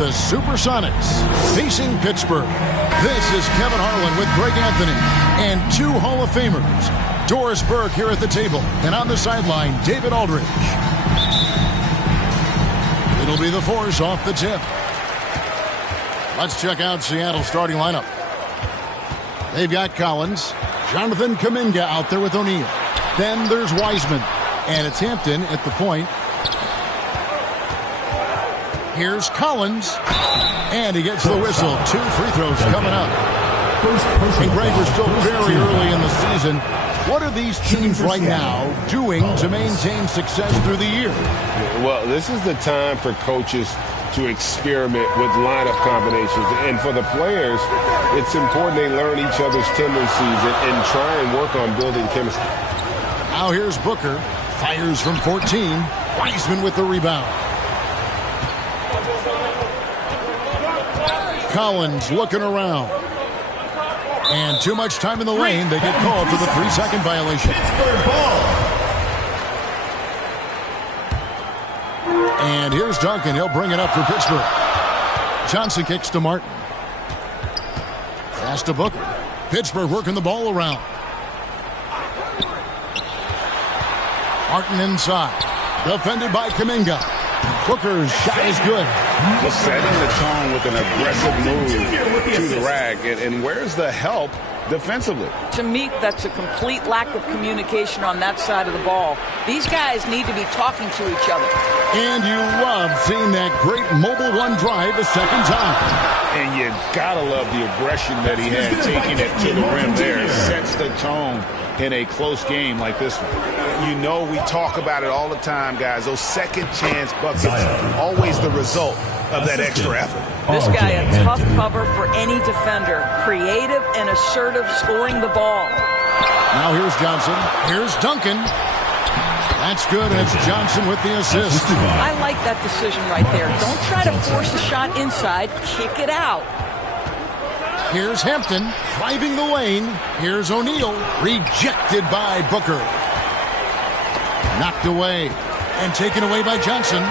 The Supersonics facing Pittsburgh. This is Kevin Harlan with Greg Anthony and two Hall of Famers. Doris Burke here at the table, and on the sideline, David Aldridge. It'll be the force off the tip. Let's check out Seattle's starting lineup. They've got Collins, Jonathan Kuminga out there with O'Neal. Then there's Wiseman, and it's Hampton at the point. Here's Collins, and he gets the whistle. 2 free throws coming up. And Greg, we're still very early in the season. What are these teams right now doing to maintain success through the year? Well, this is the time for coaches to experiment with lineup combinations. And for the players, it's important they learn each other's tendencies and try and work on building chemistry. Now here's Booker. Fires from 14. Wiseman with the rebound. Collins looking around. And too much time in the lane. They get called for the 3-second violation. Pittsburgh ball. And here's Duncan. He'll bring it up for Pittsburgh. Johnson kicks to Martin. Pass to Booker. Pittsburgh working the ball around. Martin inside. Defended by Kuminga. Booker's shot is good. Just setting the tone with an aggressive move to the rack. And where's the help defensively? To me, that's a complete lack of communication on that side of the ball. These guys need to be talking to each other. And you love seeing that great mobile one drive a second time. And you gotta love the aggression that he had taking it to the rim there. It sets the tone in a close game like this one. You know, we talk about it all the time, guys. Those second chance buckets, always the result of that extra effort. This guy, a tough cover for any defender. Creative and assertive scoring the ball. Now here's Johnson. Here's Duncan. That's good, and it's Johnson with the assist. I like that decision right there. Don't try to force a shot inside. Kick it out. Here's Hampton driving the lane. Here's O'Neal, rejected by Booker. Knocked away and taken away by Johnson.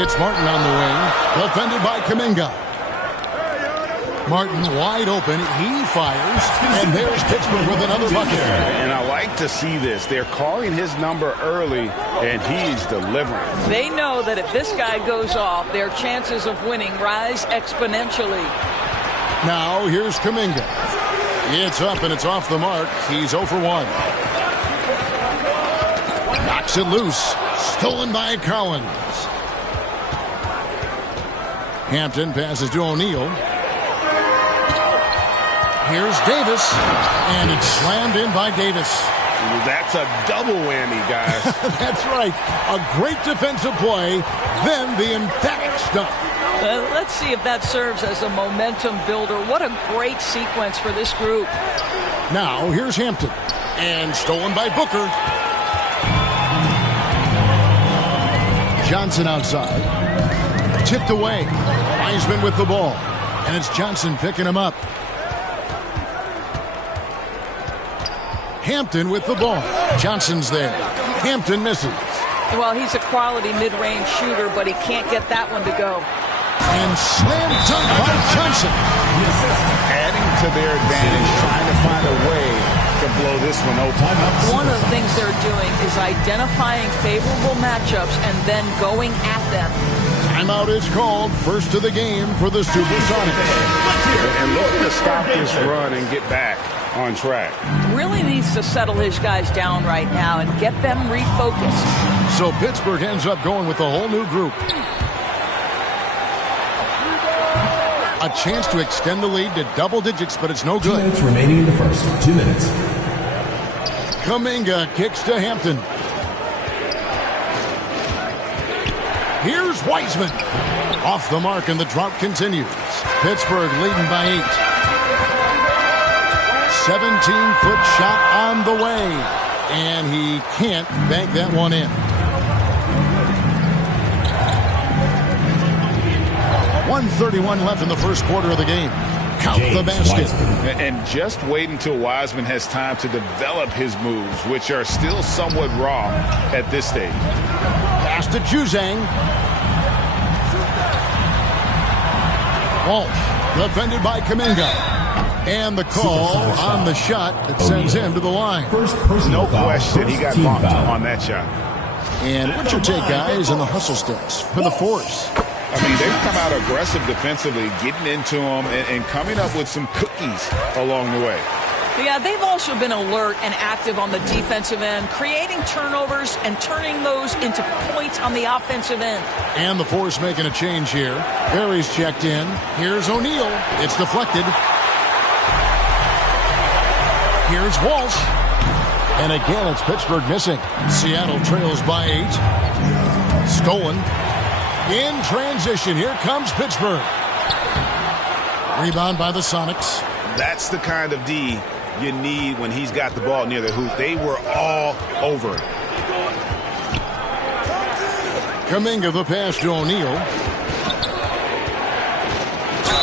It's Martin on the wing, defended by Kuminga. Martin wide open, he fires, and there's Pittsburgh with another bucket. And I like to see this. They're calling his number early, and he's delivering. They know that if this guy goes off, their chances of winning rise exponentially. Now here's Kuminga. It's up and it's off the mark. He's 0 for 1. Knocks it loose. Stolen by Collins. Hampton passes to O'Neal. Here's Davis, and it's slammed in by Davis. That's a double whammy, guys. That's right. A great defensive play, then the emphatic stuff. Let's see if that serves as a momentum builder. What a great sequence for this group. Now, here's Hampton, and stolen by Booker. Johnson outside. Tipped away. Wiseman with the ball, and it's Johnson picking him up. Hampton with the ball. Johnson's there. Hampton misses. Well, he's a quality mid-range shooter, but he can't get that one to go. And slam dunk by Johnson. Adding to their advantage, trying to find a way to blow this one open. One of the things they're doing is identifying favorable matchups and then going at them. Timeout is called. First of the game for the Supersonics. And looking to stop this run and get back on track. Really needs to settle his guys down right now and get them refocused. So Pittsburgh ends up going with a whole new group. A chance to extend the lead to double digits, but it's no good. 2 minutes remaining in the first. 2 minutes. Kuminga kicks to Hampton. Here's Wiseman. Off the mark, and the drought continues. Pittsburgh leading by 8. 17-foot shot on the way. And he can't bank that one in. 1:31 left in the first quarter of the game. Count the basket. And just wait until Wiseman has time to develop his moves, which are still somewhat raw at this stage. Pass to Juzang. Walsh, defended by Kuminga. And the call on the shot that sends him to the line. No question, he got bumped on that shot. And what's your take, guys, on the hustle sticks for the Force? I mean, they've come out aggressive defensively, getting into them and coming up with some cookies along the way. Yeah, they've also been alert and active on the defensive end, creating turnovers and turning those into points on the offensive end. And the Force making a change here. Barry's checked in. Here's O'Neal. It's deflected. Here's Walsh. And again, it's Pittsburgh missing. Seattle trails by 8. Stolen. In transition, here comes Pittsburgh. Rebound by the Sonics. That's the kind of D you need when he's got the ball near the hoop. They were all over it. Kuminga the pass to O'Neal.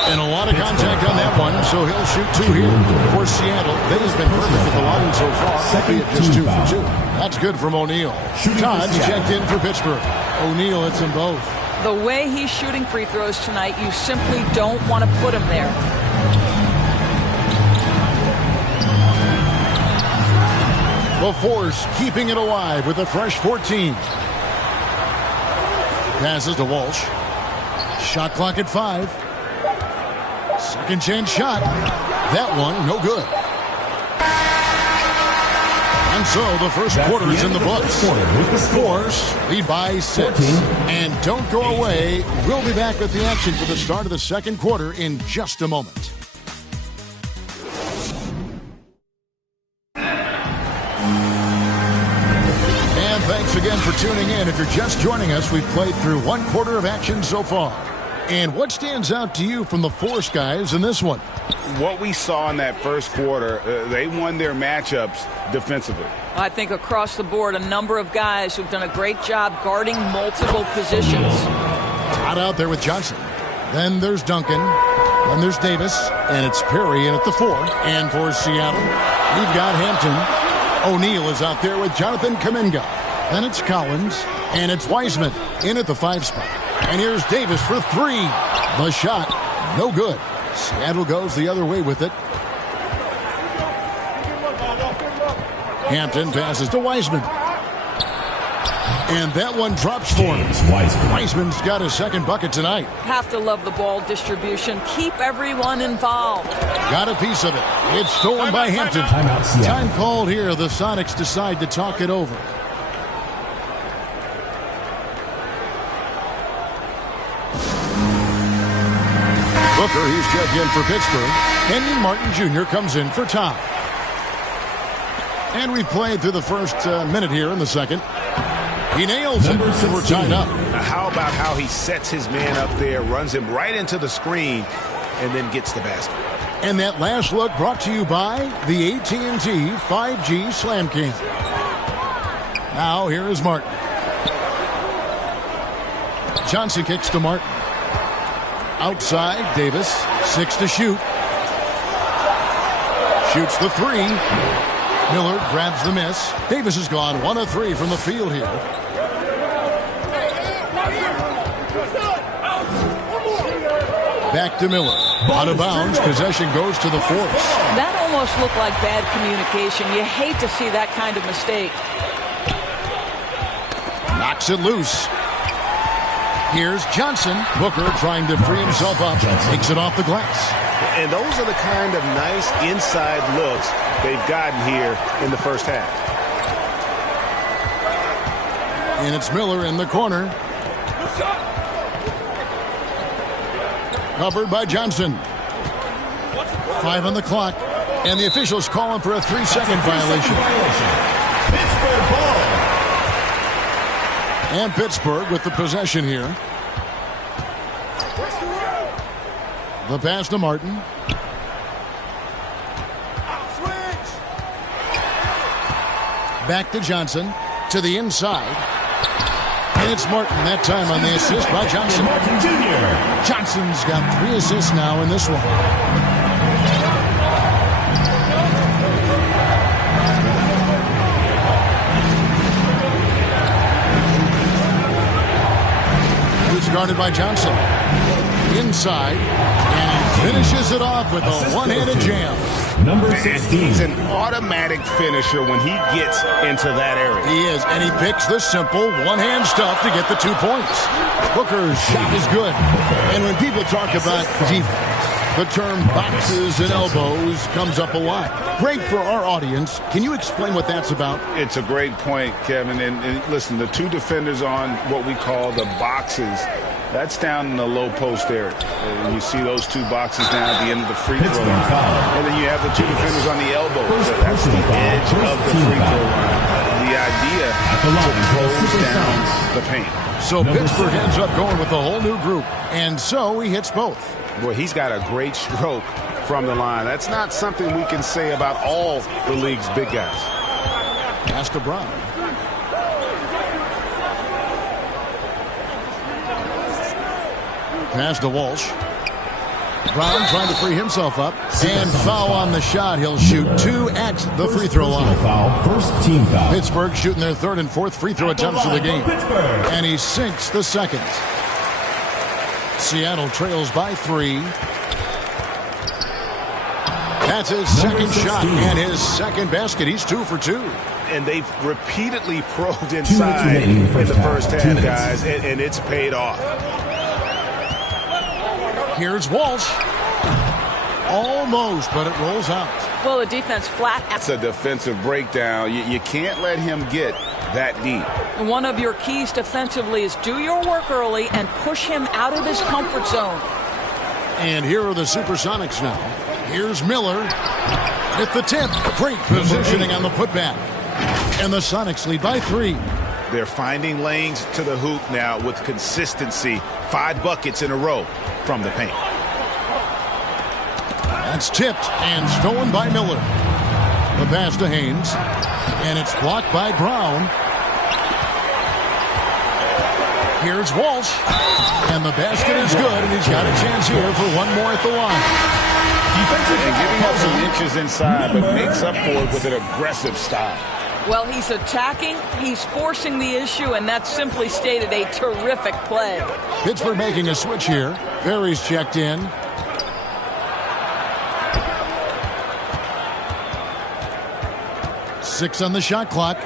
And a lot of contact on that one, so he'll shoot 2 here for Seattle. They have been perfect at the line so far. Be it just 2 for 2. That's good from O'Neal. Todd's checked in for Pittsburgh. O'Neal hits them both. The way he's shooting free throws tonight, you simply don't want to put him there. The Force keeping it alive with a fresh 14. Passes to Walsh. Shot clock at 5. Second chance shot. That one, no good. And so the first quarter is in the books. Force lead by 6. And don't go away. We'll be back with the action for the start of the second quarter in just a moment. And thanks again for tuning in. If you're just joining us, we've played through 1 quarter of action so far. And what stands out to you from the Force guys in this one? What we saw in that first quarter, they won their matchups defensively. I think across the board, a number of guys who've done a great job guarding multiple positions. Todd out there with Johnson. Then there's Duncan. Then there's Davis. And it's Perry in at the 4. And for Seattle, we've got Hampton. O'Neal is out there with Jonathan Kuminga. Then it's Collins. And it's Wiseman in at the 5 spot. And here's Davis for 3. The shot, no good. Seattle goes the other way with it. Hampton passes to Wiseman. And that one drops for him. Wiseman's got his second bucket tonight. Have to love the ball distribution. Keep everyone involved. Got a piece of it. It's stolen by Hampton. Time called here. The Sonics decide to talk it over. Booker, he's checked in for Pittsburgh. Kenyon Martin Jr. comes in for Todd. And we played through the first minute here in the second. He nails it, and we're tied up. Now, how about how he sets his man up there, runs him right into the screen, and then gets the basket. And that last look brought to you by the AT&T 5G Slam Cam. Now here is Martin. Johnson kicks to Martin. Outside, Davis, 6 to shoot. Shoots the 3. Miller grabs the miss. Davis has gone 1 of 3 from the field here. Back to Miller. Out of bounds, possession goes to the Force. That almost looked like bad communication. You hate to see that kind of mistake. Knocks it loose. Here's Johnson. Booker trying to free himself up. Takes it off the glass. And those are the kind of nice inside looks they've gotten here in the first half. And it's Miller in the corner. Covered by Johnson. 5 on the clock. And the officials calling for a 3-second violation. Pittsburgh ball. And Pittsburgh with the possession here. The pass to Martin. Back to Johnson. To the inside. And it's Martin that time on the assist by Johnson. Martin Jr. Johnson's got 3 assists now in this one. It's guarded by Johnson. Inside. And he finishes it off with a one-handed jam. Number 16. He's an automatic finisher when he gets into that area. He is, and he picks the simple one-hand stuff to get the 2 points. Booker's shot is good. And when people talk about defense, the term boxes and elbows comes up a lot. Great for our audience. Can you explain what that's about? It's a great point, Kevin. And listen, the 2 defenders on what we call the boxes, that's down in the low post area. And you see those 2 boxes down at the end of the free throw line. And then you have the 2 defenders on the elbows. That's the edge of the free throw line. The idea to close down the paint. So Pittsburgh ends up going with a whole new group. And so he hits both. Boy, he's got a great stroke from the line. That's not something we can say about all the league's big guys. Pass to Brown. Pass to Walsh. Brown trying to free himself up. And foul on the shot. He'll shoot 2 at the free throw line. First team foul. Pittsburgh shooting their 3rd and 4th free throw attempts of the game. And he sinks the 2nd. Seattle trails by 3. That's his 2nd shot and his 2nd basket. He's 2 for 2. And they've repeatedly probed inside in the first half, guys, and it's paid off. Here's Walsh. Almost, but it rolls out. Well, the defense flat. That's a defensive breakdown. You can't let him get that deep. One of your keys defensively is do your work early and push him out of his comfort zone. And here are the Supersonics now. Here's Miller with the tip. Great positioning on the putback. And the Sonics lead by 3. They're finding lanes to the hoop now with consistency. 5 buckets in a row from the paint. That's tipped and stolen by Miller. The pass to Haynes. And it's blocked by Brown. Here's Walsh. And the basket is good, and he's got a chance here for one more at the line. And giving up some inches inside, but makes up for it with an aggressive style. Well, he's attacking, he's forcing the issue, and that's simply stated a terrific play. Pittsburgh making a switch here. Ferry's checked in. Six on the shot clock.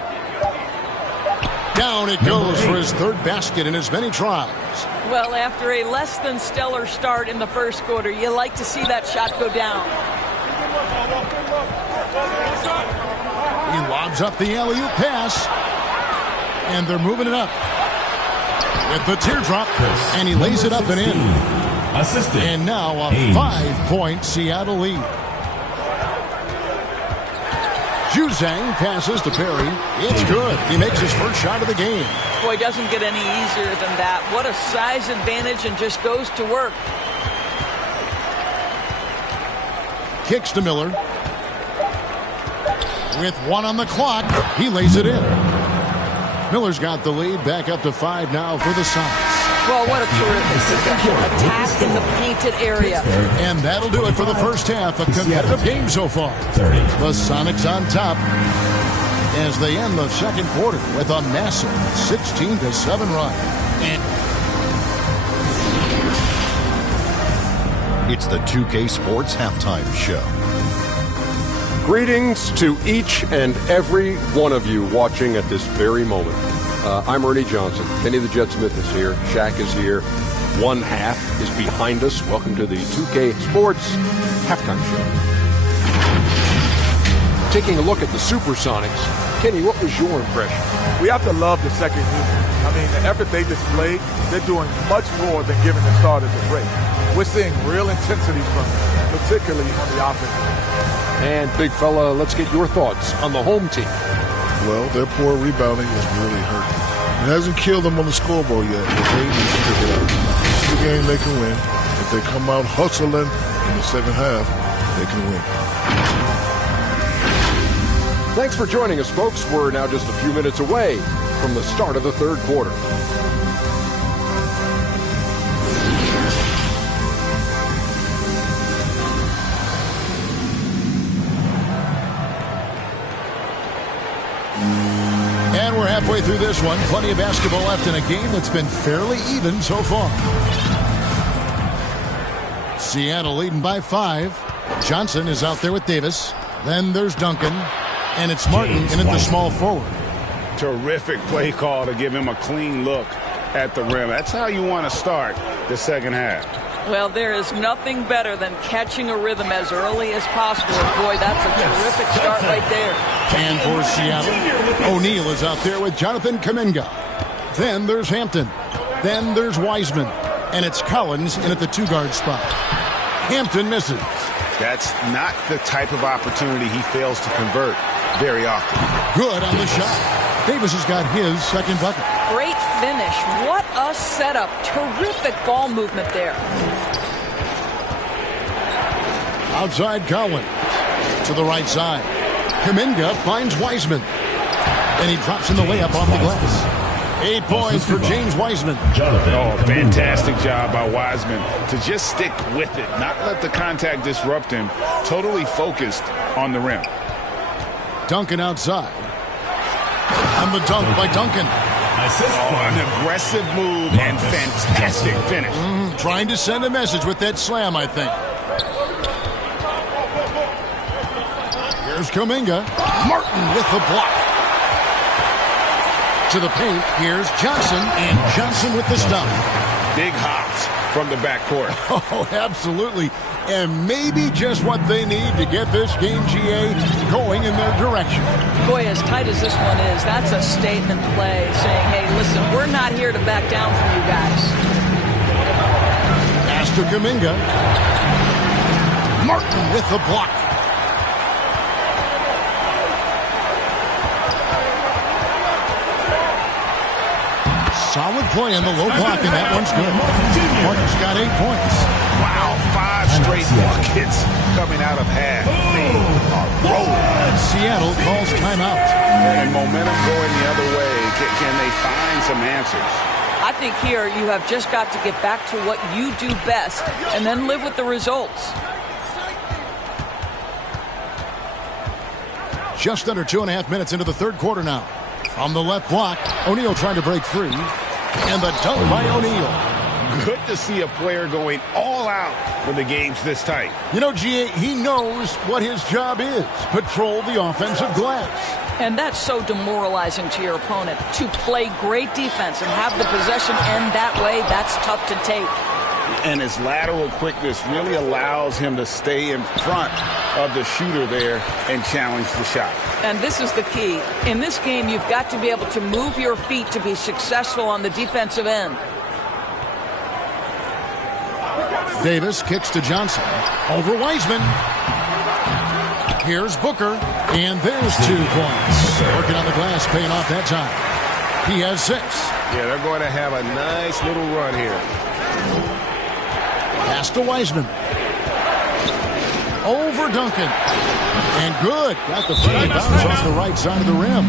Down it goes for his 3rd basket in as many tries. Well, after a less than stellar start in the first quarter, you like to see that shot go down. He lobs up the alley-oop pass. And they're moving it up. With the teardrop. And he lays it up and in. And now a 5-point Seattle lead. Juzang passes to Perry. It's good. He makes his first shot of the game. Boy, doesn't get any easier than that. What a size advantage, and just goes to work. Kicks to Miller. With 1 on the clock, he lays it in. Miller's got the lead back up to 5 now for the Sonics. Well, what a terrific possession. Attack in the painted area. And that'll do it for the first half. A competitive game so far. The Sonics on top as they end the second quarter with a massive 16-7 run. It's the 2K Sports Halftime Show. Greetings to each and every one of you watching at this very moment. I'm Ernie Johnson. Kenny the Jet Smith is here. Shaq is here. One half is behind us. Welcome to the 2K Sports Halftime Show. Taking a look at the Supersonics. Kenny, what was your impression? We have to love the second unit. I mean, the effort they displayed, they're doing much more than giving the starters a break. We're seeing real intensity from them, particularly on the offensive end. And, big fella, let's get your thoughts on the home team. Well, their poor rebounding is really hurting. It hasn't killed them on the scoreboard yet, but they need to pick it up. This is the game they can win. If they come out hustling in the second half, they can win. Thanks for joining us, folks. We're now just a few minutes away from the start of the third quarter. halfway through this one. Plenty of basketball left in a game that's been fairly even so far. Seattle leading by 5. Johnson is out there with Davis. Then there's Duncan. And it's Martin in at the small forward. Terrific play call to give him a clean look at the rim. That's how you want to start the second half. Well, there is nothing better than catching a rhythm as early as possible. Boy, that's a terrific start right there. And for Seattle, O'Neal is out there with Jonathan Kuminga. Then there's Hampton. Then there's Wiseman. And it's Collins in at the 2-guard spot. Hampton misses. That's not the type of opportunity he fails to convert very often. Good on the shot. Davis has got his second bucket. Great finish. What a setup. Terrific ball movement there. Outside Collins. To the right side. Kuminga finds Wiseman. And he drops in the layup off the glass. 8 points for James Wiseman. Oh, fantastic job by Wiseman to just stick with it, not let the contact disrupt him. Totally focused on the rim. Duncan outside. And the dunk by Duncan. An aggressive move and fantastic finish. Trying to send a message with that slam, I think. Here's Kuminga. Martin with the block. To the paint, here's Johnson, and Johnson with the stop. Big hops from the backcourt. Oh, absolutely. And maybe just what they need to get this game, GA, going in their direction. Boy, as tight as this one is, that's a statement play saying, hey, listen, we're not here to back down from you guys. Pass to Kuminga. Martin with the block. Solid play on the low block, and that one's good. Martin's got 8 points. Wow, 5 straight buckets coming out of half. They are rolling. Seattle calls timeout. And momentum going the other way. Can they find some answers? I think here you have just got to get back to what you do best and then live with the results. Just under 2.5 minutes into the third quarter now. On the left block, O'Neal trying to break free. And the dunk by O'Neal. Good to see a player going all out when the game's this tight. You know, GA, he knows what his job is. Patrol the offensive glass. And that's so demoralizing to your opponent. To play great defense and have the possession end that way, that's tough to take. And his lateral quickness really allows him to stay in front of the shooter there and challenge the shot. And this is the key. In this game, you've got to be able to move your feet to be successful on the defensive end. Davis kicks to Johnson. Over Wiseman. Here's Booker. And there's 2 points. Working on the glass, paying off that time. He has 6. Yeah, they're going to have a nice little run here. Pass to Wiseman. Over Duncan. And good. Got the friendly bounce off the right side of the rim.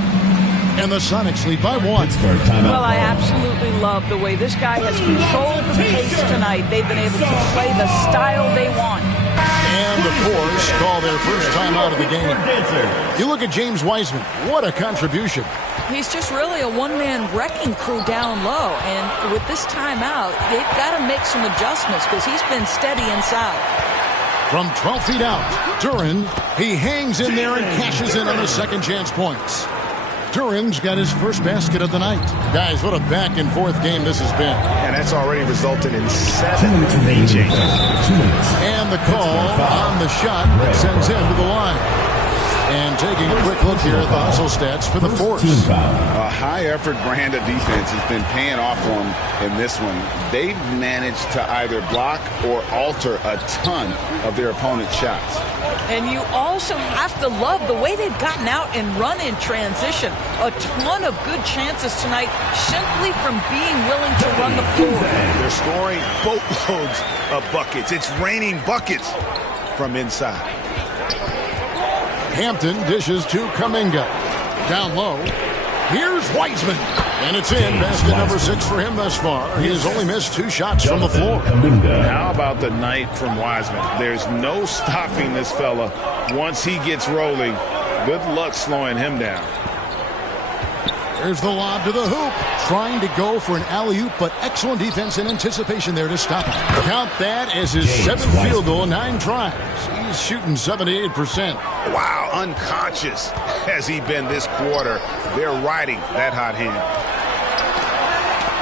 And the Sonics lead by 1. Well, I absolutely love the way this guy has controlled the pace tonight. They've been able to play the style they want. And the Force call their first time out of the game. You look at James Wiseman. What a contribution. He's just really a one-man wrecking crew down low. And with this timeout, they've got to make some adjustments because he's been steady inside. From 12 feet out, Duren, he hangs in there and cashes in on the second chance points. Duren's got his first basket of the night. Guys, what a back-and-forth game this has been. And that's already resulted in 7 changes. And the call on the shot that sends him to the line. And taking a quick look here at the hustle stats for the Force. A high-effort brand of defense has been paying off for them in this one. They've managed to either block or alter a ton of their opponent's shots. And you also have to love the way they've gotten out and run in transition. A ton of good chances tonight simply from being willing to run the floor. They're scoring boatloads of buckets. It's raining buckets from inside. Hampton dishes to Kuminga. Down low. Here's Wiseman. And it's in. Basket number 6 for him thus far. He has only missed 2 shots from the floor. How about the night from Wiseman? There's no stopping this fella once he gets rolling. Good luck slowing him down. There's the lob to the hoop. Trying to go for an alley-oop, but excellent defense and anticipation there to stop it. Count that as his 7th field goal in 9 tries. He's shooting 78%. Wow, unconscious has he been this quarter. They're riding that hot hand.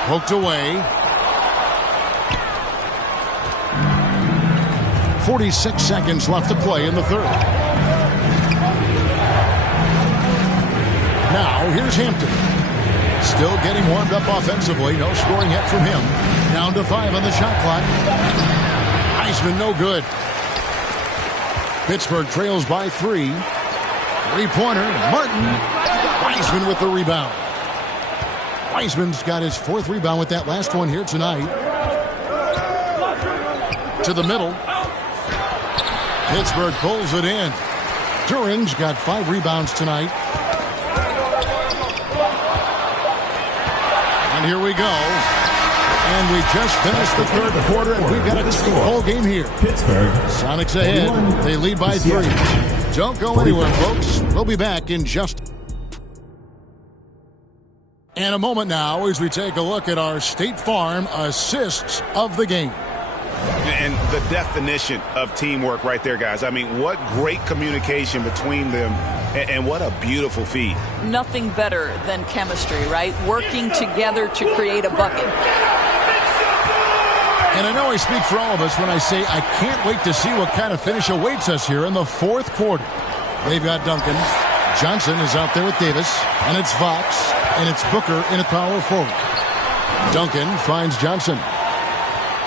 Poked away. 46 seconds left to play in the third. Now, here's Hampton. Still getting warmed up offensively. No scoring yet from him. Down to 5 on the shot clock. Wiseman, no good. Pittsburgh trails by 3. 3-pointer, Martin. Wiseman with the rebound. Wiseman's got his 4th rebound with that last one here tonight. To the middle. Pittsburgh pulls it in. Duran's got 5 rebounds tonight. And here we go. And we just finished the third quarter, and we've got a whole game here. Pittsburgh. Sonics ahead. They lead by 3. Don't go anywhere, folks. We'll be back in just in a moment now as we take a look at our State Farm assists of the game. And the definition of teamwork right there, guys. I mean, what great communication between them, and what a beautiful feed. Nothing better than chemistry, right? Working together to create a bucket. And I know I speak for all of us when I say I can't wait to see what kind of finish awaits us here in the 4th quarter. They've got Duncan. Johnson is out there with Davis. And it's Fox. And it's Booker in a power forward. Duncan finds Johnson.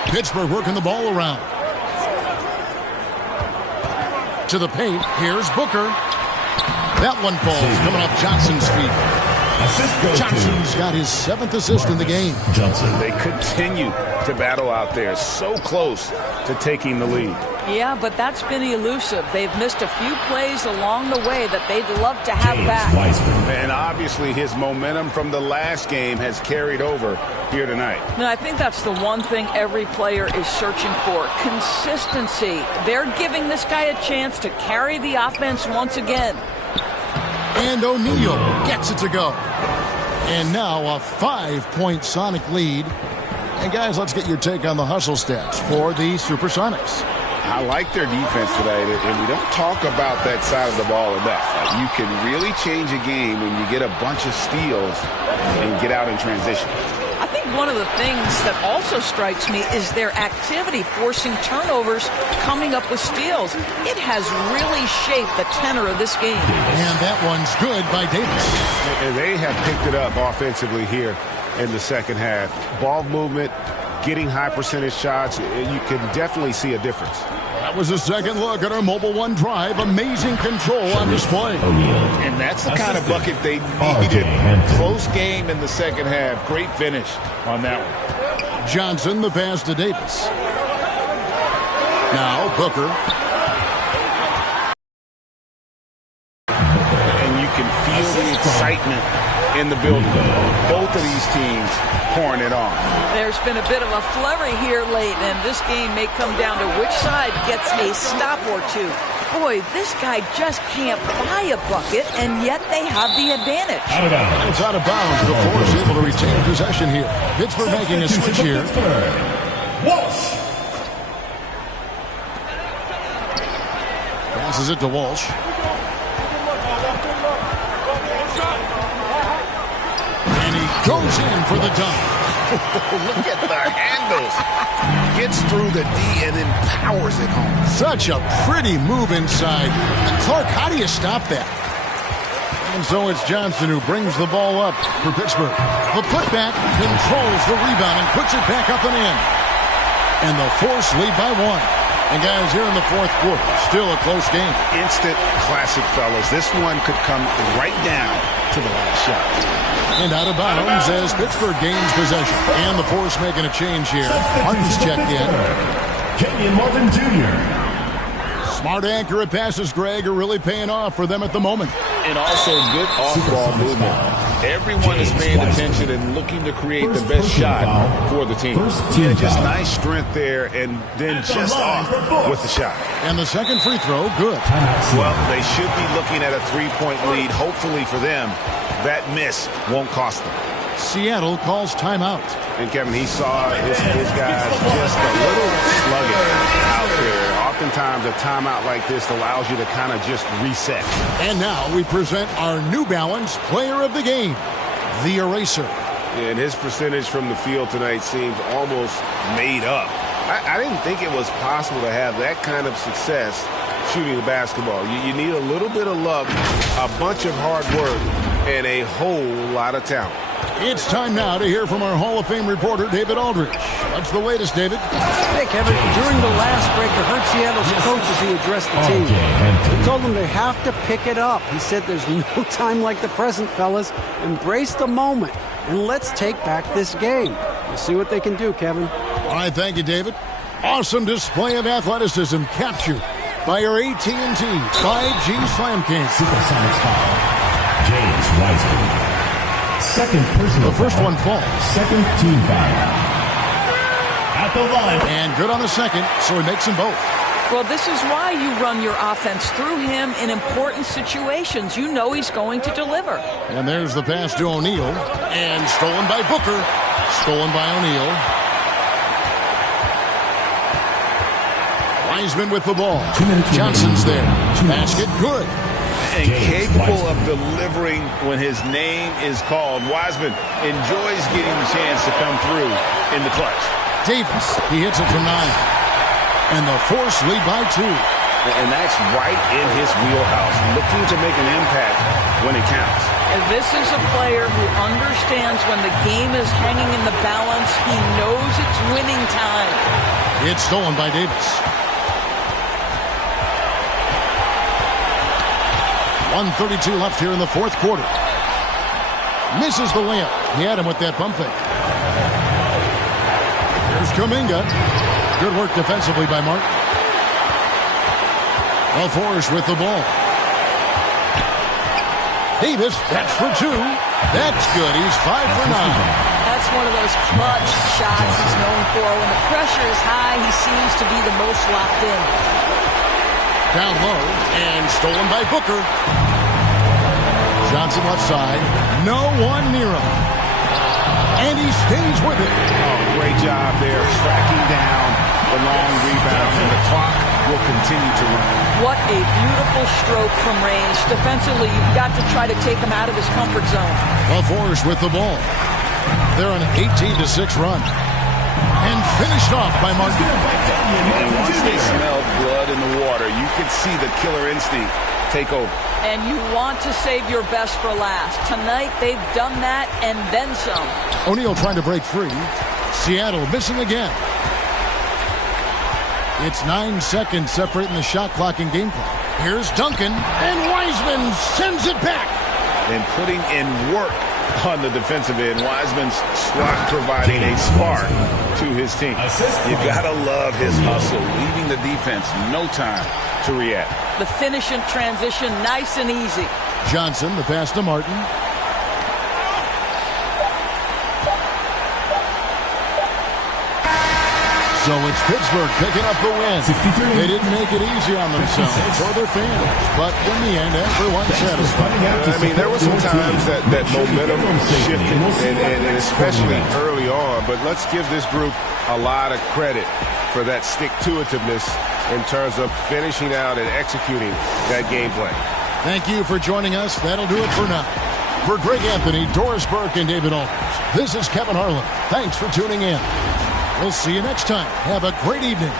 Pittsburgh working the ball around. To the paint. Here's Booker. That one falls coming off Johnson's feet. Johnson's got his 7th assist in the game. They continue to battle out there. So close to taking the lead. Yeah, but that's been elusive. They've missed a few plays along the way that they'd love to have back. And obviously his momentum from the last game has carried over here tonight. No, I think that's the one thing every player is searching for. Consistency. They're giving this guy a chance to carry the offense once again. And O'Neal gets it to go. And now a 5-point Sonic lead. And guys, let's get your take on the hustle stats for the Supersonics. I like their defense today, and we don't talk about that side of the ball enough. You can really change a game when you get a bunch of steals and get out in transition. I think one of the things that also strikes me is their activity forcing turnovers, coming up with steals. It has really shaped the tenor of this game. And that one's good by Davis. And they have picked it up offensively here in the second half. Ball movement, getting high percentage shots, you can definitely see a difference. That was a second look at our Mobile One drive. Amazing control on display. And that's the kind of bucket they needed. Close game in the second half. Great finish on that one. Johnson, the pass to Davis. Now Booker. And you can feel the excitement in the building. Both of these teams pouring it on. There's been a bit of a flurry here late, and this game may come down to which side gets a stop or two. Boy, this guy just can't buy a bucket, and yet they have the advantage. It's out of bounds. The Force able to retain possession here. Pittsburgh making a switch here. Walsh. Passes it to Walsh. Goes in for the dunk. Look at the handles. Gets through the D and then powers it home. Such a pretty move inside. Clark, how do you stop that? And so it's Johnson who brings the ball up for Pittsburgh. The putback controls the rebound and puts it back up and in. And the Force lead by 1. And guys, here in the 4th quarter, still a close game. Instant classic, fellas. This one could come right down to the last shot. And out of bounds as Pittsburgh gains possession. And the Force making a change here. Martin's checked in. Kenyon Martin Jr. Smart, accurate passes, Greg, are really paying off for them at the moment. And also good off-ball movement. Everyone is paying attention and looking to create the best shot for the team. Yeah, just nice strength there and then just off with the shot. And the second free throw, good. Well, they should be looking at a 3-point lead, hopefully for them, that miss won't cost them. Seattle calls timeout. And Kevin, he saw his guys just a little sluggish out there. Oftentimes a timeout like this allows you to kind of just reset. And now we present our New Balance player of the game, the Eraser. And his percentage from the field tonight seems almost made up. I didn't think it was possible to have that kind of success shooting the basketball. You need a little bit of luck, a bunch of hard work, and a whole lot of talent. It's time now to hear from our Hall of Fame reporter, David Aldridge. What's the latest, David? Hey, Kevin. During the last break, I heard Seattle's coach as he addressed the team. He told them they have to pick it up. He said there's no time like the present, fellas. Embrace the moment, and let's take back this game. We'll see what they can do, Kevin. All right, thank you, David. Awesome display of athleticism captured by our AT&T 5G Slam King. Supersonics foul. James Wiseman. Second personal The first foul. one falls. Second team foul. At the line. And good on the second, so he makes them both. Well, this is why you run your offense through him in important situations. You know he's going to deliver. And there's the pass to O'Neal. And stolen by Booker. Stolen by O'Neal. Wiseman with the ball. Johnson's there. Basket good. And capable of delivering when his name is called. Wiseman enjoys getting the chance to come through in the clutch. Davis, he hits it from 9. And the Force lead by 2. And that's right in his wheelhouse, looking to make an impact when it counts. And this is a player who understands when the game is hanging in the balance. He knows it's winning time. It's stolen by Davis. 1:32 left here in the fourth quarter. Misses the layup. He had him with that pump fake. Here's Kuminga. Good work defensively by Martin. Force with the ball. Davis, that's for 2. That's good. He's 5 for 9. That's one of those clutch shots he's known for. When the pressure is high, he seems to be the most locked in. Down low and stolen by Booker. Johnson left side. No one near him. And he stays with it. Oh, great job there, tracking down the long rebound, and the clock will continue to run. What a beautiful stroke from range. Defensively, you've got to try to take him out of his comfort zone. Force with the ball. They're on an 18-6 run. And finished off by Martin. And once they smelled blood in the water, you could see the killer instinct take over. And you want to save your best for last. Tonight, they've done that and then some. O'Neal trying to break free. Seattle missing again. It's 9 seconds separating the shot clock and game clock. Here's Duncan, and Wiseman sends it back. And putting in work on the defensive end. Wiseman's slot providing a spark to his team. You gotta love his hustle, leaving the defense no time to react. The finish in transition, nice and easy. Johnson, the pass to Martin. So it's Pittsburgh picking up the win. They didn't make it easy on themselves or their fans, but in the end, everyone's satisfied. I mean, there were some times that momentum shifted, and especially early on, but let's give this group a lot of credit for that stick-to-itiveness in terms of finishing out and executing that game plan. Thank you for joining us. That'll do it for now. For Greg Anthony, Doris Burke, and David Aldridge, this is Kevin Harlan. Thanks for tuning in. We'll see you next time. Have a great evening.